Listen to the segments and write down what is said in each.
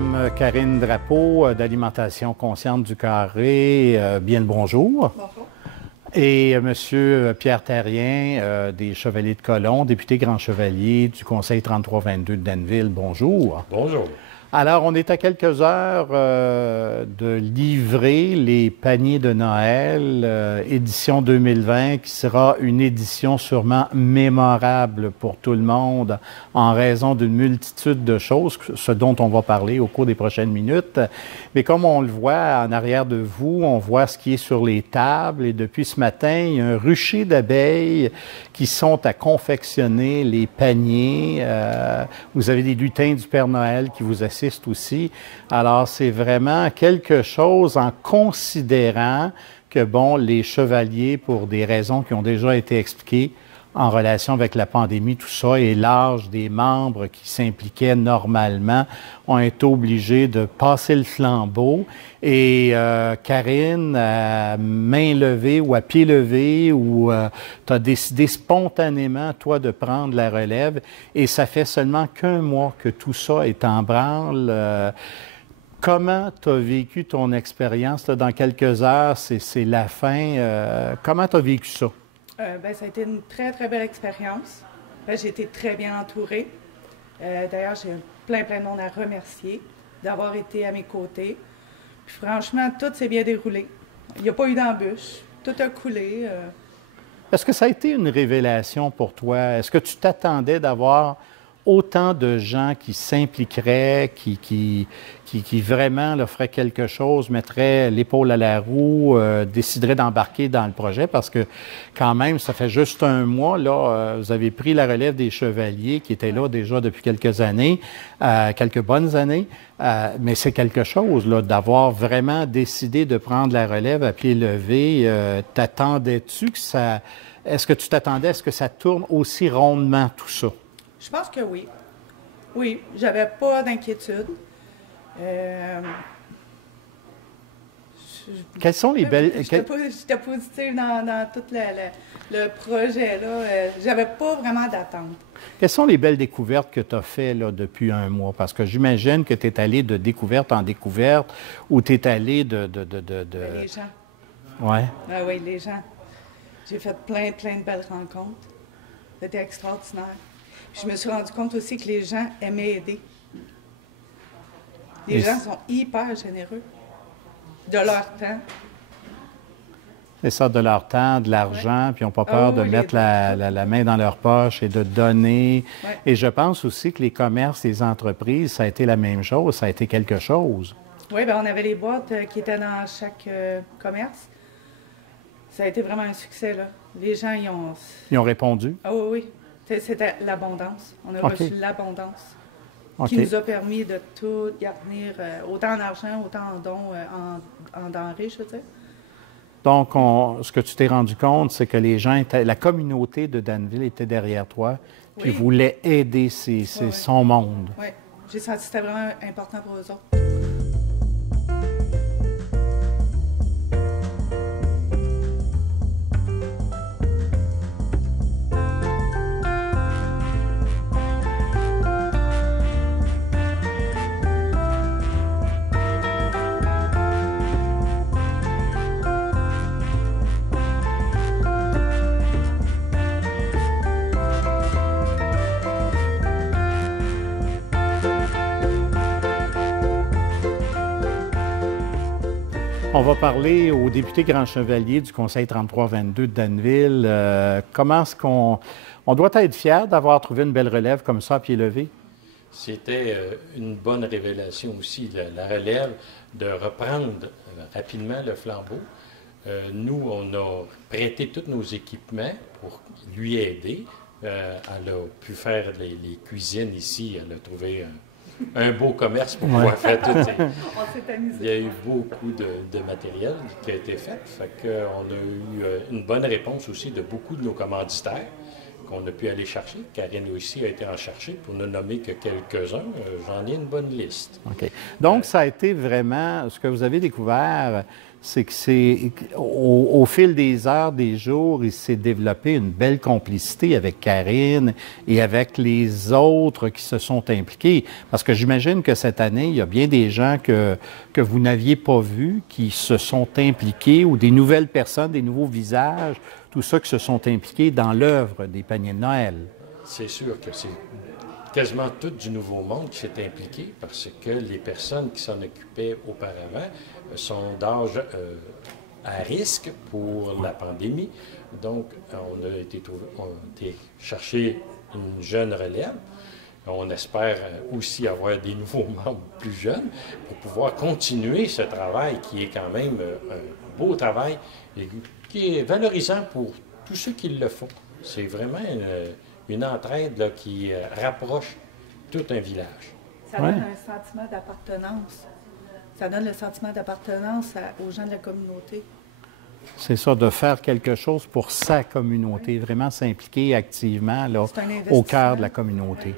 Madame Karine Drapeau d'Alimentation Consciente du Carré. Bien le bonjour. Bonjour. Et Monsieur Pierre Terrien des Chevaliers de Colomb, député grand chevalier du Conseil 3322 de Danville. Bonjour. Bonjour. Alors, on est à quelques heures de livrer les paniers de Noël, édition 2020, qui sera une édition sûrement mémorable pour tout le monde en raison d'une multitude de choses, ce dont on va parler au cours des prochaines minutes. Mais comme on le voit en arrière de vous, on voit ce qui est sur les tables et depuis ce matin, il y a un rucher d'abeilles qui sont à confectionner les paniers. Vous avez des lutins du Père Noël qui vous assistent aussi. Alors, c'est vraiment quelque chose en considérant que, bon, les chevaliers, pour des raisons qui ont déjà été expliquées en relation avec la pandémie, tout ça, et l'âge des membres qui s'impliquaient normalement, ont été obligés de passer le flambeau. Et Karine, à main levée ou à pied levé, ou tu as décidé spontanément, toi, de prendre la relève. Et ça fait seulement qu'un mois que tout ça est en branle. Comment tu as vécu ton expérience? Là, dans quelques heures, c'est la fin. Comment tu as vécu ça? Ça a été une très, très belle expérience. J'ai été très bien entourée. D'ailleurs, j'ai plein de monde à remercier d'avoir été à mes côtés. Puis franchement, tout s'est bien déroulé. Il n'y a pas eu d'embûche. Tout a coulé. Est-ce que ça a été une révélation pour toi? Est-ce que tu t'attendais d'avoir autant de gens qui s'impliqueraient, qui vraiment là, feraient quelque chose, mettraient l'épaule à la roue, décideraient d'embarquer dans le projet? Parce que quand même, ça fait juste un mois, là, vous avez pris la relève des chevaliers qui étaient là déjà depuis quelques années, quelques bonnes années, mais c'est quelque chose là, d'avoir vraiment décidé de prendre la relève à pied levé. T'attendais-tu que ça... Est-ce que tu t'attendais à ce que ça tourne aussi rondement, tout ça? Je pense que oui. Oui, j'avais pas d'inquiétude. Quelles sont les belles... J'étais positive dans tout le projet, là. J'avais pas vraiment d'attente. Quelles sont les belles découvertes que tu as faites là, depuis un mois? Parce que j'imagine que tu es allé de découverte en découverte ou tu es allé de... Les gens. Ouais. Ah oui, les gens. J'ai fait plein de belles rencontres. C'était extraordinaire. Puis je me suis rendu compte aussi que les gens aimaient aider. Les gens sont hyper généreux de leur temps. C'est ça, de leur temps, de l'argent, puis ils n'ont pas peur de mettre la main dans leur poche et de donner. Ouais. Et je pense aussi que les commerces, les entreprises, ça a été la même chose, ça a été quelque chose. Oui, bien, on avait les boîtes qui étaient dans chaque commerce. Ça a été vraiment un succès, là. Les gens, Ils ont répondu? Ah oui, oui. C'était l'abondance. On a reçu l'abondance qui nous a permis de tout garnir, autant en argent, autant en dons, en denrées, je veux dire. Donc, ce que tu t'es rendu compte, c'est que les gens, la communauté de Danville était derrière toi, puis voulait aider son monde. Oui, j'ai senti que c'était vraiment important pour eux autres. On va parler au député grand chevalier du Conseil 3322 de Danville. Comment est-ce qu'on doit être fier d'avoir trouvé une belle relève comme ça à pied levé? C'était une bonne révélation aussi, la relève, de reprendre rapidement le flambeau. Nous, on a prêté tous nos équipements pour lui aider. Elle a pu faire les cuisines ici, elle a trouvé un beau commerce pour pouvoir faire tout. Il y a eu beaucoup de matériel qui a été fait. Fait qu'on a eu une bonne réponse aussi de beaucoup de nos commanditaires qu'on a pu aller chercher. Karine aussi a été en chercher pour ne nommer que quelques-uns. J'en ai une bonne liste. OK. Donc, ça a été vraiment, ce que vous avez découvert, c'est que au fil des heures, des jours, il s'est développé une belle complicité avec Karine et avec les autres qui se sont impliqués. Parce que j'imagine que cette année, il y a bien des gens que vous n'aviez pas vus qui se sont impliqués ou des nouvelles personnes, des nouveaux visages, tout ça qui se sont impliqués dans l'œuvre des paniers de Noël. C'est sûr que c'est quasiment tout du nouveau monde qui s'est impliqué parce que les personnes qui s'en occupaient auparavant sont d'âge à risque pour la pandémie. Donc, on a été chercher une jeune relève. On espère aussi avoir des nouveaux membres plus jeunes pour pouvoir continuer ce travail qui est quand même un beau travail et qui est valorisant pour tous ceux qui le font. C'est vraiment une entraide là, qui rapproche tout un village. Ça donne un sentiment d'appartenance. Ça donne le sentiment d'appartenance aux gens de la communauté. C'est ça, de faire quelque chose pour sa communauté, vraiment s'impliquer activement là, au cœur de la communauté.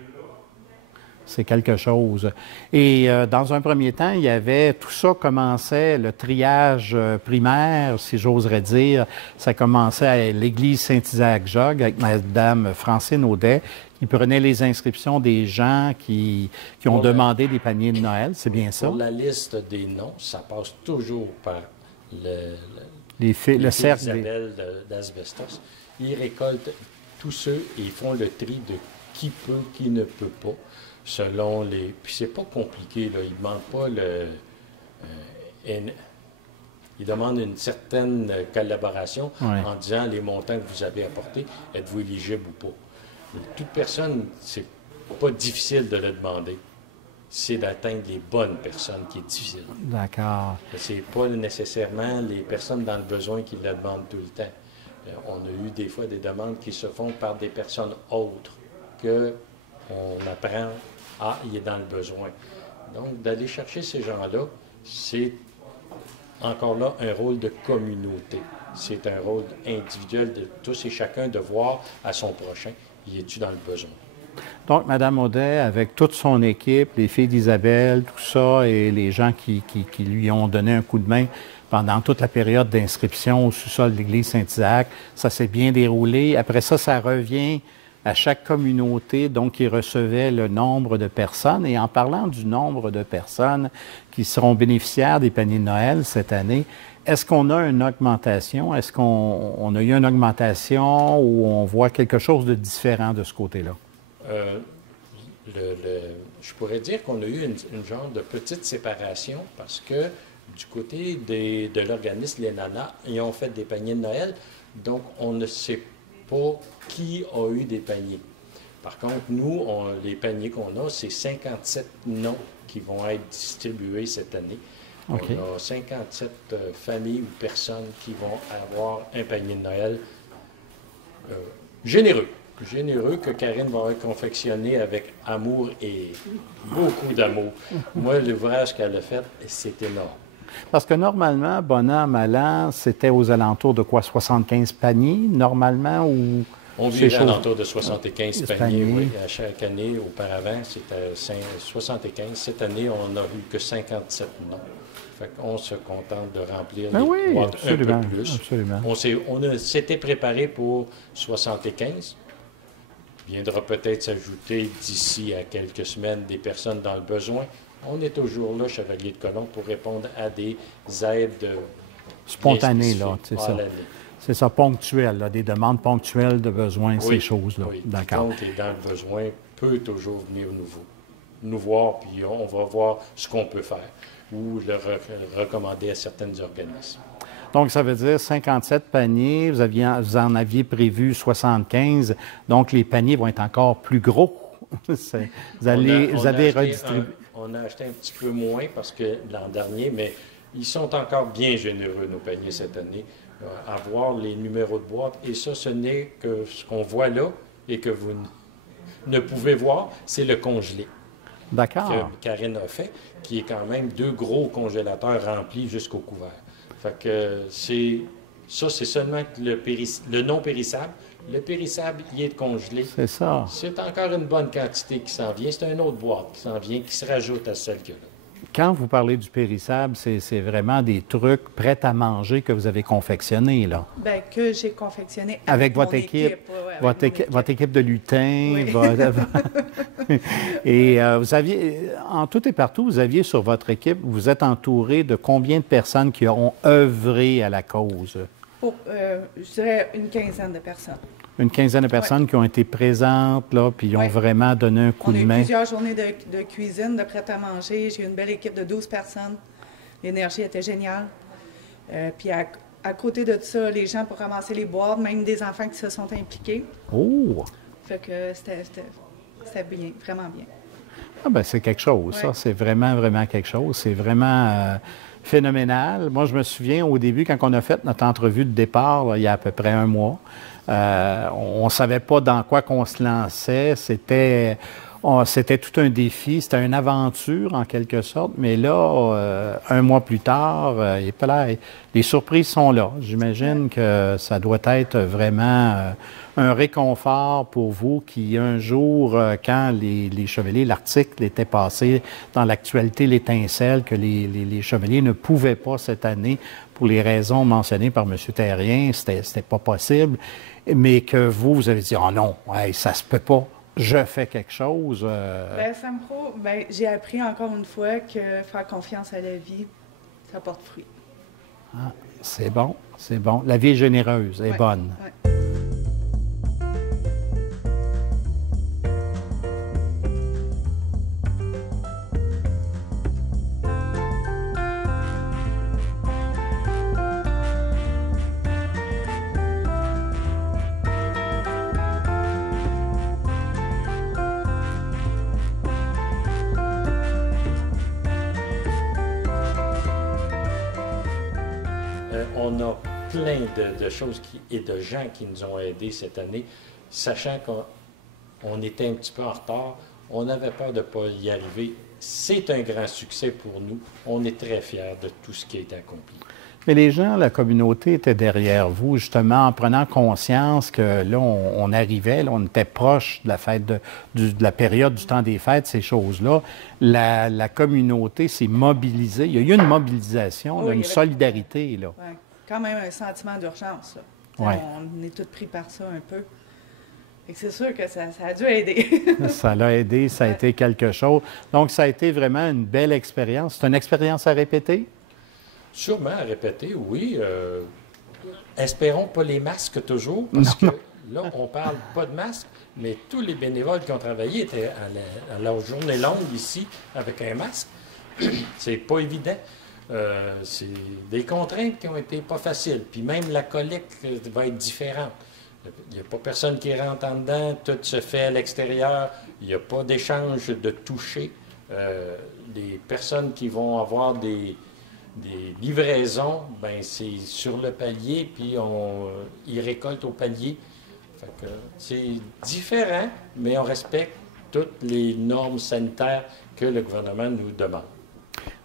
C'est quelque chose. Et dans un premier temps, il y avait, tout ça commençait, le triage primaire, si j'oserais dire, ça commençait à l'église Saint-Isaac-Jogues avec Mme Francine Audet, qui prenait les inscriptions des gens qui ont demandé des paniers de Noël. C'est bien ça? Pour la liste des noms, ça passe toujours par le cercle Isabelle d'Asbestos. Ils récoltent tous ceux et ils font le tri de qui peut, qui ne peut pas. Selon les... Puis c'est pas compliqué, là. Ils ne demandent pas ils demandent une certaine collaboration en disant les montants que vous avez apportés, êtes-vous éligible ou pas. Toute personne, c'est pas difficile de le demander. C'est d'atteindre les bonnes personnes qui est difficile. D'accord. C'est pas nécessairement les personnes dans le besoin qui le demandent tout le temps. On a eu des fois des demandes qui se font par des personnes autres que on apprend, il est dans le besoin. Donc, d'aller chercher ces gens-là, c'est encore là un rôle de communauté. C'est un rôle individuel de tous et chacun de voir à son prochain, y es-tu dans le besoin. Donc, Mme Audet, avec toute son équipe, les filles d'Isabelle, tout ça, et les gens qui lui ont donné un coup de main pendant toute la période d'inscription au sous-sol de l'église Saint-Isaac, ça s'est bien déroulé. Après ça, ça revient à chaque communauté, donc, qui recevait le nombre de personnes. Et en parlant du nombre de personnes qui seront bénéficiaires des paniers de Noël cette année, est-ce qu'on a une augmentation? Est-ce qu'on a eu une augmentation ou on voit quelque chose de différent de ce côté-là? Je pourrais dire qu'on a eu une genre de petite séparation parce que du côté de l'organisme Les Nanas, ils ont fait des paniers de Noël, donc on ne sait pas qui a eu des paniers. Par contre, nous, les paniers qu'on a, c'est 57 noms qui vont être distribués cette année. Okay. On a 57 familles ou personnes qui vont avoir un panier de Noël généreux que Karine va avoir confectionné avec amour et beaucoup d'amour. Moi, l'ouvrage qu'elle a fait, c'est énorme. Parce que normalement, bon an, mal an, c'était aux alentours de quoi, 75 paniers, normalement, ou... On vivait à l'entour de 75 paniers, oui. À chaque année, auparavant, c'était 75. Cette année, on n'a eu que 57 noms. Fait qu'on se contente de remplir les boîtes un peu plus. Absolument. On s'était préparé pour 75. Il viendra peut-être s'ajouter d'ici à quelques semaines des personnes dans le besoin. On est toujours là, Chevalier de Colomb, pour répondre à des aides spontanées, là, c'est ça. C'est ça, ponctuel, là, des demandes ponctuelles de besoins, ces choses-là. Oui. D'accord. Donc, qui est dans le besoin peut toujours venir nous voir, puis on va voir ce qu'on peut faire ou le recommander à certains organismes. Donc, ça veut dire 57 paniers, vous en aviez prévu 75, donc les paniers vont être encore plus gros. Vous avez redistribué. On a acheté un petit peu moins parce que l'an dernier, mais ils sont encore bien généreux, nos paniers, cette année. Avoir les numéros de boîte, et ça, ce n'est que ce qu'on voit là et que vous ne pouvez voir, c'est le congelé. D'accord. Que Karine a fait, qui est quand même 2 gros congélateurs remplis jusqu'au couvert. Fait que c'est seulement le non périssable. Le périssable, il est congelé. C'est ça. C'est encore une bonne quantité qui s'en vient. C'est une autre boîte qui s'en vient, qui se rajoute à celle qu'il y a là. Quand vous parlez du périssable, c'est vraiment des trucs prêts à manger que vous avez confectionnés, là. Bien, que j'ai confectionné Avec votre mon équipe, ouais, avec votre équipe de lutins. Oui. Et vous aviez, en tout et partout, vous aviez sur votre équipe, vous êtes entouré de combien de personnes qui ont œuvré à la cause? Je dirais une quinzaine de personnes. Une quinzaine de personnes qui ont été présentes, là, puis ont vraiment donné un coup On a de eu main. plusieurs journées de cuisine, de prêt à manger. J'ai eu une belle équipe de 12 personnes. L'énergie était géniale. Puis à côté de ça, les gens pour ramasser les boîtes, même des enfants qui se sont impliqués. Oh! Fait que c'était bien, vraiment bien. Ah ben c'est quelque chose, ça. C'est vraiment, vraiment quelque chose. C'est vraiment phénoménal. Moi, je me souviens au début, quand on a fait notre entrevue de départ, là, il y a à peu près un mois, on ne savait pas dans quoi qu'on se lançait. C'était tout un défi, c'était une aventure en quelque sorte. Mais là, un mois plus tard, les surprises sont là. J'imagine que ça doit être vraiment un réconfort pour vous qui, un jour, quand les Chevaliers, l'article était passé dans l'actualité, l'étincelle, que les Chevaliers ne pouvaient pas cette année, pour les raisons mentionnées par M. Terrien, c'était pas possible, mais que vous avez dit « Oh non, hey, ça se peut pas, je fais quelque chose. Bien, ça me prouve, j'ai appris encore une fois que faire confiance à la vie, ça porte fruit. Ah, c'est bon, c'est bon. La vie est généreuse, est bonne. Ouais. On a plein de choses et de gens qui nous ont aidés cette année, sachant qu'on était un petit peu en retard, on avait peur de ne pas y arriver. C'est un grand succès pour nous. On est très fiers de tout ce qui a été accompli. Mais les gens, la communauté était derrière vous, justement, en prenant conscience que là, on arrivait, là, on était proche de la fête, de la période du temps des fêtes, ces choses-là. La communauté s'est mobilisée. Il y a eu une mobilisation, là, une solidarité. Là. Ouais. Quand même un sentiment d'urgence. Ouais. On est tous pris par ça un peu. C'est sûr que ça a dû aider. Ça l'a aidé, ça a été quelque chose. Donc, ça a été vraiment une belle expérience. C'est une expérience à répéter? Sûrement à répéter, oui. Espérons pas les masques toujours, parce que là, on parle pas de masques, mais tous les bénévoles qui ont travaillé étaient à la journée longue ici avec un masque. C'est pas évident. C'est des contraintes qui ont été pas faciles. Puis même la collecte va être différente. Il n'y a pas personne qui rentre en dedans, tout se fait à l'extérieur, il n'y a pas d'échange de toucher. Les personnes qui vont avoir des livraisons, ben c'est sur le palier, puis ils récoltent au palier. Fait que c'est différent, mais on respecte toutes les normes sanitaires que le gouvernement nous demande.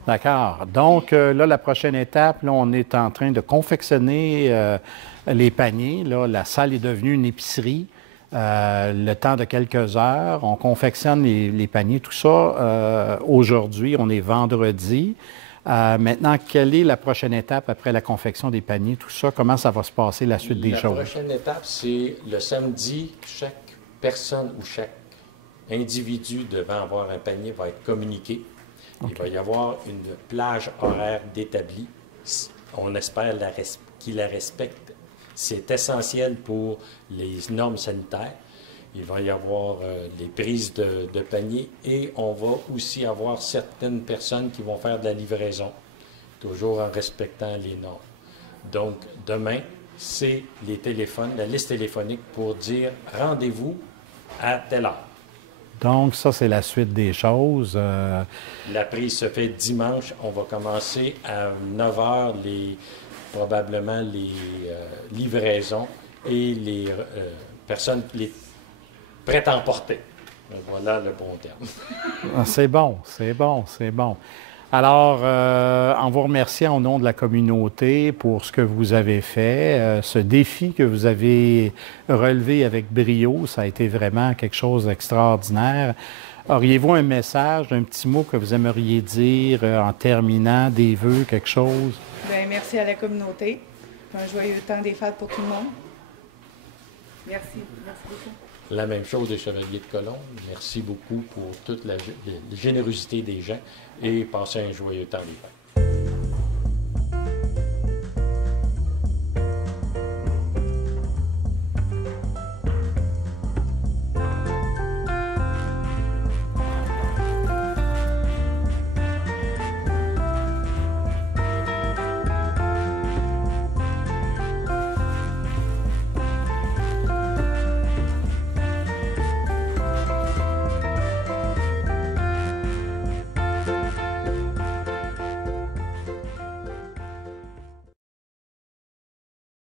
D'accord. Donc, là, la prochaine étape, là, on est en train de confectionner les paniers. Là, la salle est devenue une épicerie. Le temps de quelques heures, on confectionne les paniers. Tout ça, aujourd'hui, on est vendredi. Maintenant, quelle est la prochaine étape après la confection des paniers? Tout ça, comment ça va se passer, la suite des choses? La prochaine étape, c'est le samedi, chaque personne ou chaque individu devant avoir un panier va être communiqué. Okay. Il va y avoir une plage horaire d'établi. On espère qu'il la respecte. C'est essentiel pour les normes sanitaires. Il va y avoir les prises de panier et on va aussi avoir certaines personnes qui vont faire de la livraison, toujours en respectant les normes. Donc, demain, c'est les téléphones, la liste téléphonique pour dire rendez-vous à telle heure. Donc, ça, c'est la suite des choses. La prise se fait dimanche. On va commencer à 9 heures, probablement les livraisons et les personnes prêtes à emporter. Voilà le bon terme. C'est bon, c'est bon, c'est bon. Alors, en vous remerciant au nom de la communauté pour ce que vous avez fait, ce défi que vous avez relevé avec brio, ça a été vraiment quelque chose d'extraordinaire. Auriez-vous un message, un petit mot que vous aimeriez dire en terminant, des vœux, quelque chose? Bien, merci à la communauté. Un joyeux temps des fêtes pour tout le monde. Merci. Merci beaucoup. La même chose des Chevaliers de Colombe. Merci beaucoup pour toute la générosité des gens et passez un joyeux temps des fêtes.